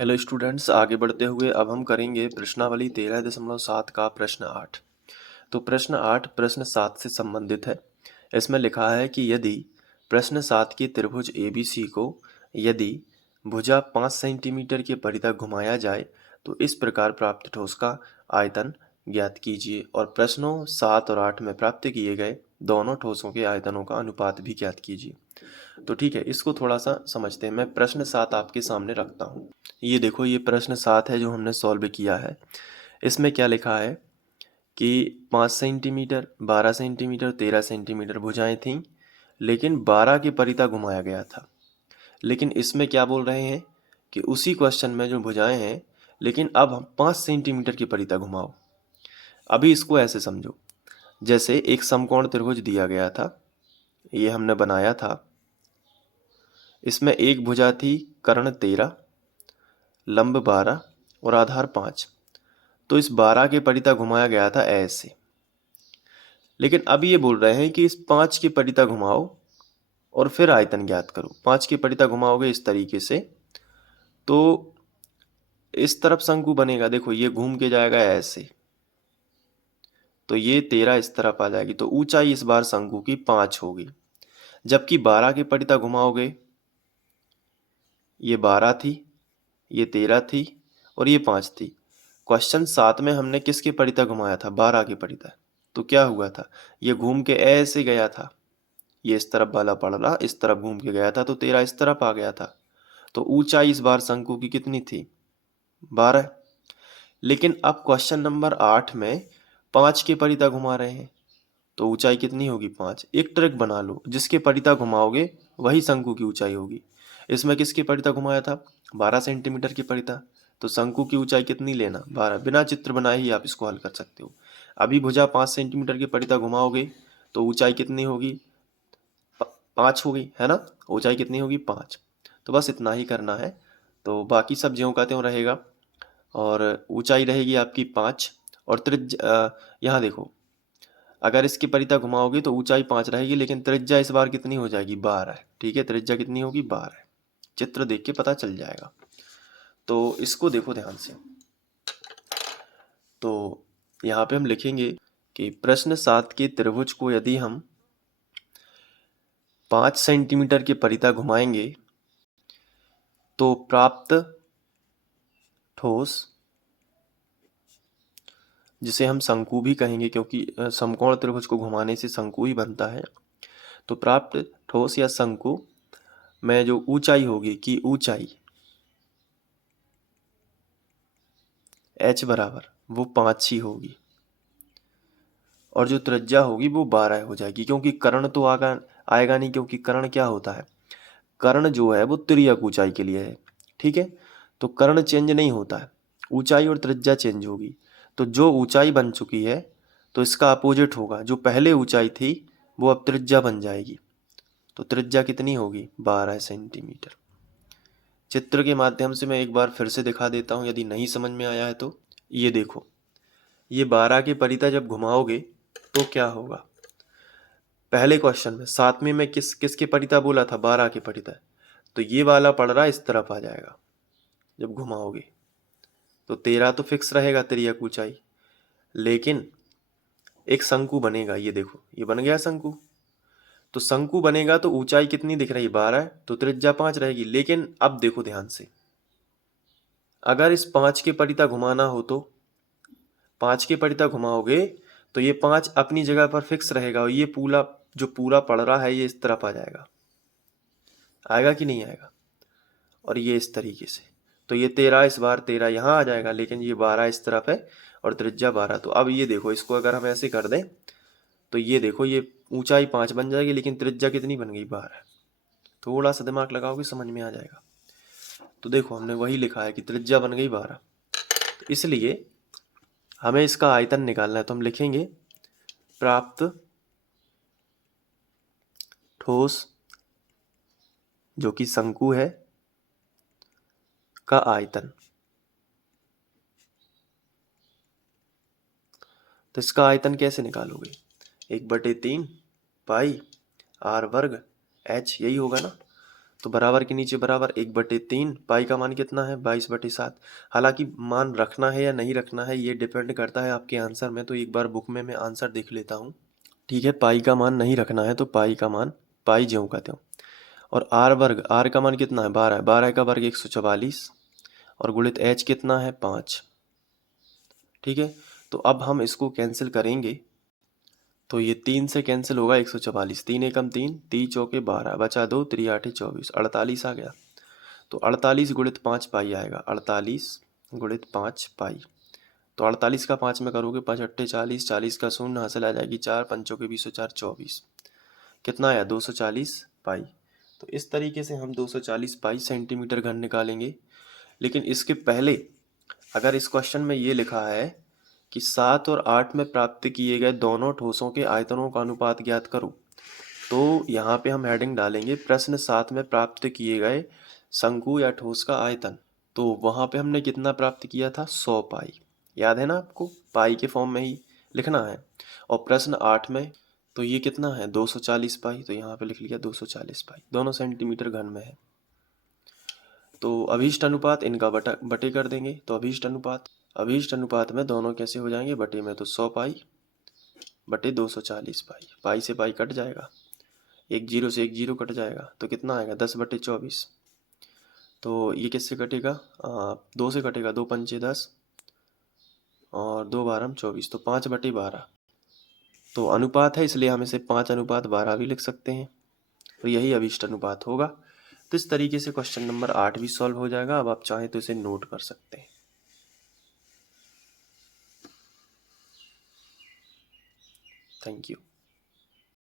Hello students, आगे बढ़ते हुए अब हम करेंगे प्रश्नावली 13.7 का प्रश्न 8। तो प्रश्न 8 प्रश्न 7 से संबंधित है। इसमें लिखा है कि यदि प्रश्न 7 की त्रिभुज ABC को यदि भुजा 5 सेंटीमीटर के परितः घुमाया जाए तो इस प्रकार प्राप्त ठोस का आयतन ज्ञात कीजिए, और प्रश्नों 7 और 8 में प्राप्त किए गए दोनों ठोसों के आयतनों का अनुपात भी ज्ञात कीजिए। तो ठीक है, इसको थोड़ा सा समझते हैं। मैं प्रश्न 7 आपके सामने रखता हूँ। ये देखो, ये प्रश्न 7 है जो हमने सॉल्व किया है। इसमें क्या लिखा है कि 5 सेंटीमीटर, 12 सेंटीमीटर, 13 सेंटीमीटर भुजाएं थीं, लेकिन 12 के परिता घुमाया गया था। लेकिन इसमें क्या बोल रहे हैं कि उसी क्वेश्चन में जो भुजाएं हैं, लेकिन अब हम 5 सेंटीमीटर की परिता घुमाओ। अभी इसको ऐसे समझो, जैसे एक समकोण त्रिभुज दिया गया था, ये हमने बनाया था। इसमें एक भुजा थी कर्ण 13, लंब 12 और आधार 5। तो इस 12 के परिता घुमाया गया था ऐसे। लेकिन अब ये बोल रहे हैं कि इस 5 के परिता घुमाओ और फिर आयतन ज्ञात करो। 5 के परिता घुमाओगे इस तरीके से तो इस तरफ शंकु बनेगा। देखो, ये घूम के जाएगा ऐसे, तो ये 13 इस तरफ आ जाएगी। तो ऊंचाई इस बार शंकु की 5 होगी। जबकि 12 के परिता घुमाओगे, ये 12 थी, ये 13 थी और ये 5 थी। क्वेश्चन 7 में हमने किसके परिता घुमाया था? 12 के परिता। तो क्या हुआ था? ये घूम के ऐसे गया था, ये इस तरफ वाला पड़ रहा, इस तरफ घूम के गया था, तो 13 इस तरफ आ गया था। तो ऊंचाई इस बार शंकु की कितनी थी? 12। लेकिन अब क्वेश्चन नंबर 8 में 5 के परिता घुमा रहे हैं, तो ऊंचाई कितनी होगी? 5। एक ट्रिक बना लो, जिसके परिता घुमाओगे वही शंकु की ऊंचाई होगी। इसमें किसके परिता घुमाया था? 12 सेंटीमीटर की परिता। तो शंकु की ऊंचाई कितनी लेना? 12। बिना चित्र बनाए ही आप इसको हल कर सकते हो। अभी भुजा 5 सेंटीमीटर की परिता घुमाओगे तो ऊंचाई कितनी होगी? 5 होगी, है ना? ऊंचाई कितनी होगी? 5। तो बस इतना ही करना है, तो बाकी सब ज्यों का त्यों रहेगा। और ऊंचाई रहेगी आपकी 5, और यहाँ देखो, अगर इसकी परिता घुमाओगे तो ऊंचाई 5 रहेगी, लेकिन त्रिज्या इस बार कितनी हो जाएगी? 12। ठीक है, त्रिज्या कितनी होगी? 12। चित्र देख के पता चल जाएगा। तो इसको देखो ध्यान से। तो यहाँ पे हम लिखेंगे कि प्रश्न 7 के त्रिभुज को यदि हम 5 सेंटीमीटर के परिता घुमाएंगे तो प्राप्त ठोस, जिसे हम शंकु भी कहेंगे क्योंकि समकोण त्रिभुज को घुमाने से शंकु ही बनता है, तो प्राप्त ठोस या शंकु में जो ऊंचाई होगी की ऊंचाई h बराबर वो 5 ही होगी, और जो त्रिज्या होगी वो 12 हो जाएगी। क्योंकि कर्ण तो आएगा नहीं, क्योंकि कर्ण क्या होता है? कर्ण जो है वो तिर्यक ऊंचाई के लिए है। ठीक है, तो कर्ण चेंज नहीं होता है, ऊंचाई और त्रिज्या चेंज होगी। तो जो ऊंचाई बन चुकी है तो इसका अपोजिट होगा, जो पहले ऊंचाई थी वो अब त्रिज्या बन जाएगी। तो त्रिज्या कितनी होगी? 12 सेंटीमीटर। चित्र के माध्यम से मैं एक बार फिर से दिखा देता हूं, यदि नहीं समझ में आया है तो। ये देखो, ये 12 के परिता जब घुमाओगे तो क्या होगा? पहले क्वेश्चन में 7वें में किसके परिता बोला था? 12 के परिता। तो ये वाला पड़ रहा इस तरफ आ जाएगा जब घुमाओगे, तो 13 तो फिक्स रहेगा तिर्यक ऊंचाई, लेकिन एक शंकु बनेगा। ये देखो, ये बन गया शंकु। तो शंकु बनेगा तो ऊंचाई कितनी दिख रही? 12। तो त्रिज्या 5 रहेगी। लेकिन अब देखो ध्यान से, अगर इस 5 के परिता घुमाना हो तो 5 के परिता घुमाओगे तो ये 5 अपनी जगह पर फिक्स रहेगा, और ये पूरा जो पूरा पड़ रहा है ये इस तरफ आ जाएगा। आएगा कि नहीं आएगा? और ये इस तरीके से, तो ये 13 इस बार 13 यहाँ आ जाएगा, लेकिन ये 12 इस तरफ है और त्रिज्या 12। तो अब ये देखो, इसको अगर हम ऐसे कर दें तो ये देखो, ये ऊंचाई 5 बन जाएगी, लेकिन त्रिज्या कितनी बन गई? 12। थोड़ा सा दिमाग लगाओगे समझ में आ जाएगा। तो देखो, हमने वही लिखा है कि त्रिज्या बन गई 12। तो इसलिए हमें इसका आयतन निकालना है, तो हम लिखेंगे प्राप्त ठोस जो कि शंकु है का आयतन। तो इसका आयतन कैसे निकालोगे? 1/3 पाई r वर्ग h, यही होगा ना? तो बराबर के नीचे बराबर 1/3, पाई का मान कितना है 22/7। हालांकि मान रखना है या नहीं रखना है ये डिपेंड करता है आपके आंसर में, तो एक बार बुक में मैं आंसर देख लेता हूँ। ठीक है, पाई का मान नहीं रखना है तो पाई का मान पाई ज्यों का त्यों। और आर वर्ग, आर का मान कितना है 12 है, 12 का वर्ग 144 और गुणित एच कितना है 5। ठीक है, तो अब हम इसको कैंसिल करेंगे तो ये 3 से कैंसिल होगा 144, 3 एकम 3, 3 चौके 12, बचा 2, 3 आठे 24, 48 आ गया। तो 48 गुणित 5 पाई आएगा, 48 गुणित 5 पाई। तो 48 का 5 में करोगे 5 अट्ठे 40, 40 का शून्य हासिल आ जाएगी 4, पंचों के 20 4 24, कितना आया 240 पाई। तो इस तरीके से हम 240 पाई सेंटीमीटर घन निकालेंगे। लेकिन इसके पहले अगर इस क्वेश्चन में ये लिखा है कि 7 और 8 में प्राप्त किए गए दोनों ठोसों के आयतनों का अनुपात ज्ञात करो, तो यहाँ पे हम हेडिंग डालेंगे प्रश्न 7 में प्राप्त किए गए शंकु या ठोस का आयतन। तो वहाँ पे हमने कितना प्राप्त किया था 100 पाई, याद है ना आपको, पाई के फॉर्म में ही लिखना है। और प्रश्न 8 में तो ये कितना है 240 पाई, तो यहाँ पे लिख लिया 240 पाई, दोनों सेंटीमीटर घन में है। तो अभीष्ट अनुपात इनका बटे कर देंगे, तो अभीष्ट अनुपात में दोनों कैसे हो जाएंगे बटे में, तो 100 पाई बटे 240 पाई, पाई से पाई कट जाएगा, एक जीरो से एक जीरो कट जाएगा, तो कितना आएगा 10/24। तो ये किससे कटेगा 2 से कटेगा, 2 पंचे 10 और 2 बारह 24, तो 5/12। तो अनुपात है इसलिए हम इसे 5:12 भी लिख सकते हैं, तो यही अभीष्ट अनुपात होगा। तो इस तरीके से क्वेश्चन नंबर 8 भी सॉल्व हो जाएगा। अब आप चाहें तो इसे नोट कर सकते हैं। Thank you.